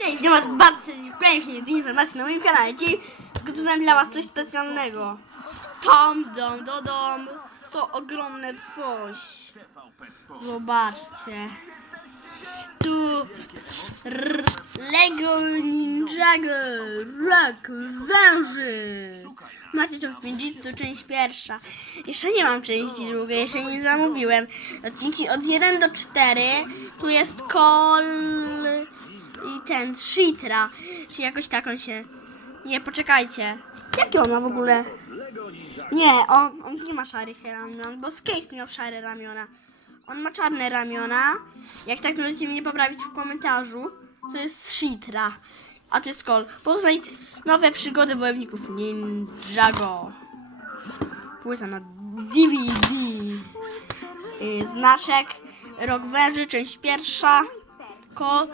Cześć, witam was bardzo serdecznie, się z informacji na moim kanale. Dziś przygotowałem dla was coś specjalnego. Tom, dom, do dom, to ogromne coś. Zobaczcie. Tu r- Lego Ninjago Rock Węży. Macie czym spędzić, to część pierwsza. Jeszcze nie mam części drugiej, jeszcze nie zamówiłem. Odcinki od 1 do 4. Tu jest kol ten Shitra. Czy jakoś tak on się. Nie, poczekajcie. Jakie on ma w ogóle? Nie, on, on nie ma szarych ramion, bo Skate miał szare ramiona. On ma czarne ramiona. Jak tak, to możecie mnie poprawić w komentarzu. To jest Shitra. A to jest Kol. Poznaj nowe przygody wojowników Ninjago. Płyta na DVD. Znaczek Rok Węży, część pierwsza. Kol,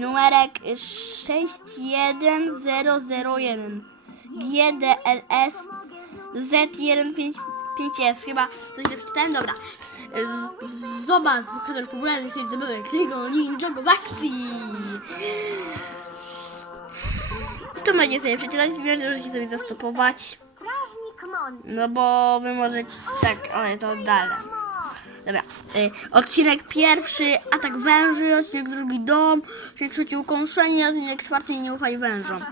numerek 61001. GDLS Z155S. Chyba coś źle przeczytałem. Dobra. Z- Zobacz, bohater popularny sobie zdobyłem Kligo Ninjago w akcji. To będzie sobie przeczytać, wiem, że możecie sobie zastopować. No bo wy może tak, ale to dalej. Dobra. Y, odcinek pierwszy atak węży, odcinek drugi dom, odcinek trzeci ukąszenie, odcinek czwarty nie ufaj wężom.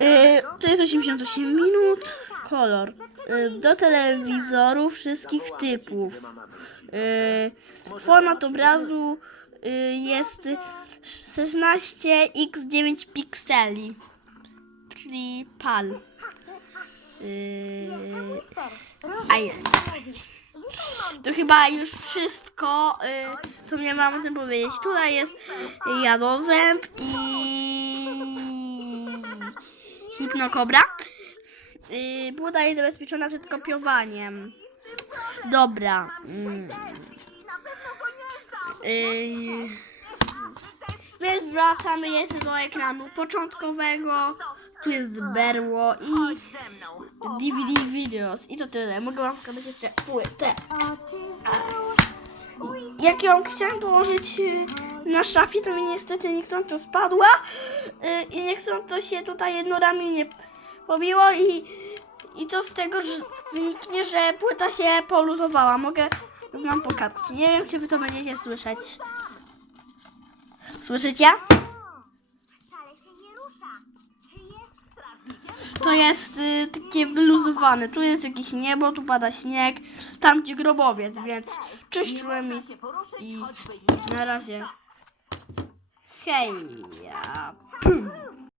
Y, to jest 88 minut. Kolor. Y, do telewizorów wszystkich typów. Y, format obrazu y, jest 16x9 pikseli. Czyli PAL. Yy, a jest. To chyba już wszystko, yy, co mnie mam o tym powiedzieć. Tutaj jest jadozęb i hipnokobra. Yy, Buda jest zabezpieczona przed kopiowaniem. Dobra. Mm. Yy, więc wracamy jeszcze do ekranu początkowego. Tu jest berło i DVD videos. I to tyle. Mogę wam pokazać jeszcze płytę. Jak ją chciałam położyć y, na szafie, to mi niestety niechcąco spadła. y, I niechcąco się tutaj jedno ramienie pobiło i, i to z tego że wyniknie, że płyta się poluzowała. Mogę wam pokazać. Nie wiem, czy wy to będziecie słyszeć. Słyszycie? To jest y, takie wyluzowane. Tu jest jakieś niebo, tu pada śnieg, tam gdzie grobowiec, więc czyszczyłem i, i na razie. Hej, ja